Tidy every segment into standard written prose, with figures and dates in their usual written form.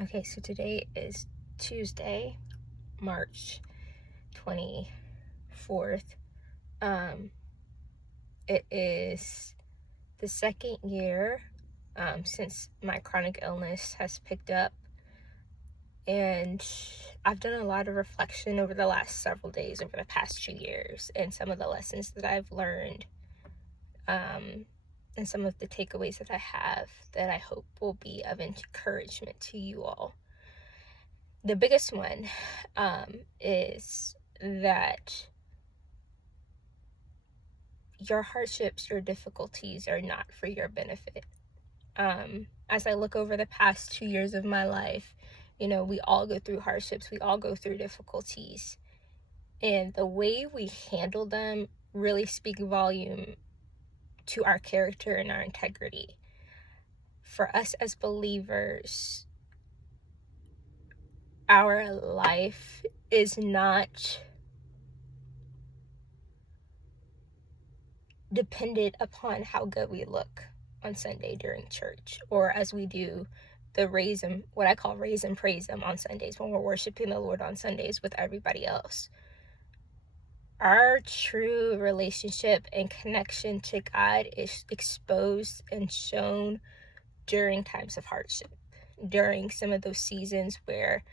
Okay, so today is Tuesday, March 24th. It is the second year since my chronic illness has picked up, and I've done a lot of reflection over the last several days, over the past 2 years, and some of the lessons that I've learned, and some of the takeaways that I have that I hope will be of encouragement to you all. The biggest one is that your hardships, your difficulties are not for your benefit. As I look over the past 2 years of my life, we all go through hardships, we all go through difficulties, and the way we handle them really speak volume to our character and our integrity. For us as believers, our life is not dependent upon how good we look on Sunday during church, or as we do what I call raise and praise Him on Sundays, when we're worshiping the Lord on Sundays with everybody else. Our true relationship and connection to God is exposed and shown during times of hardship, during some of those seasons where,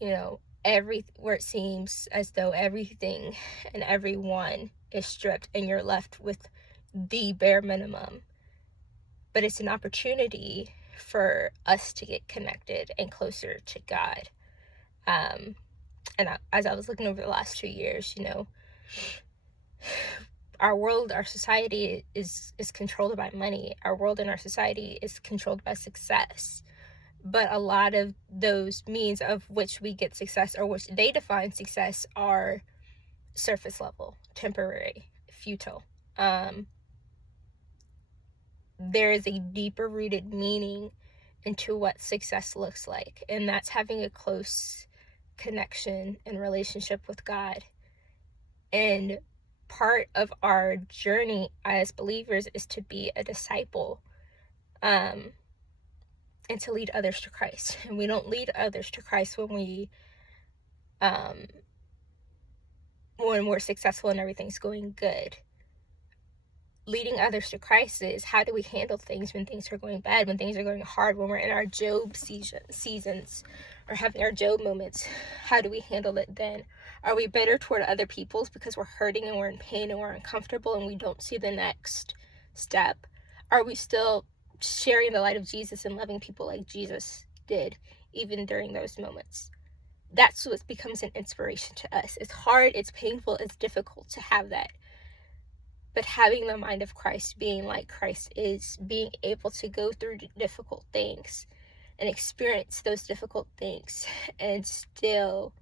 where it seems as though everything and everyone is stripped and you're left with the bare minimum. But it's an opportunity for us to get connected and closer to God. As I was looking over the last 2 years, our world, our society is controlled by money. Our world and our society is controlled by success. But a lot of those means of which we get success, or which they define success, are surface level, temporary, futile. There is a deeper rooted meaning into what success looks like, and that's having a close connection and relationship with God. And part of our journey as believers is to be a disciple, and to lead others to Christ. And we don't lead others to Christ when we're successful and everything's going good. Leading others to Christ is, how do we handle things when things are going bad, when things are going hard, when we're in our Job seasons or having our Job moments? How do we handle it then? Are we bitter toward other people because we're hurting and we're in pain and we're uncomfortable and we don't see the next step? Are we still sharing the light of Jesus and loving people like Jesus did, even during those moments? That's what becomes an inspiration to us. It's hard, it's painful, it's difficult to have that. But having the mind of Christ, being like Christ is, being able to go through difficult things and experience those difficult things and still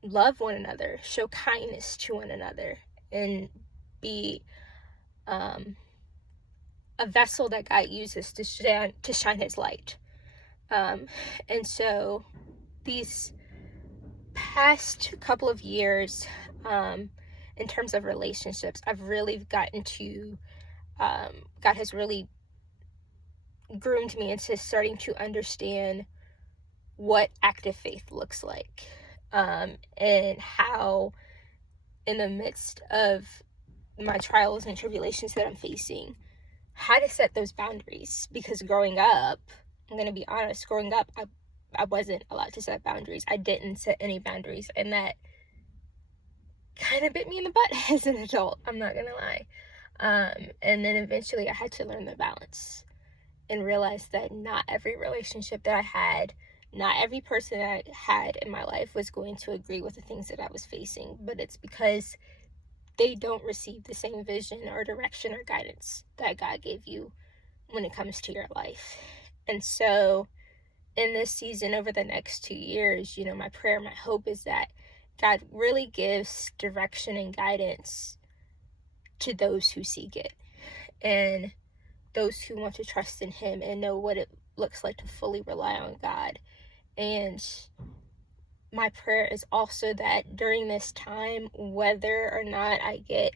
love one another, show kindness to one another, and be a vessel that God uses to shine His light. And so these past couple of years, in terms of relationships, I've really gotten to, God has really groomed me into starting to understand what active faith looks like, and how, in the midst of my trials and tribulations that I'm facing, how to set those boundaries. Because growing up, I'm going to be honest, I wasn't allowed to set boundaries. I didn't set any boundaries, and that kind of bit me in the butt as an adult, I'm not gonna lie. And then eventually I had to learn the balance and realize that not every relationship that I had, not every person that I had in my life was going to agree with the things that I was facing, but it's because they don't receive the same vision or direction or guidance that God gave you when it comes to your life. And so in this season, over the next 2 years, my prayer, my hope is that God really gives direction and guidance to those who seek it, and those who want to trust in Him and know what it looks like to fully rely on God. And my prayer is also that during this time, whether or not I get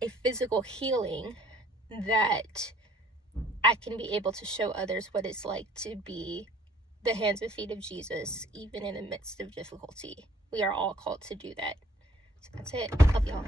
a physical healing, that I can be able to show others what it's like to be the hands and feet of Jesus, even in the midst of difficulty. We are all called to do that. So that's it. Love y'all.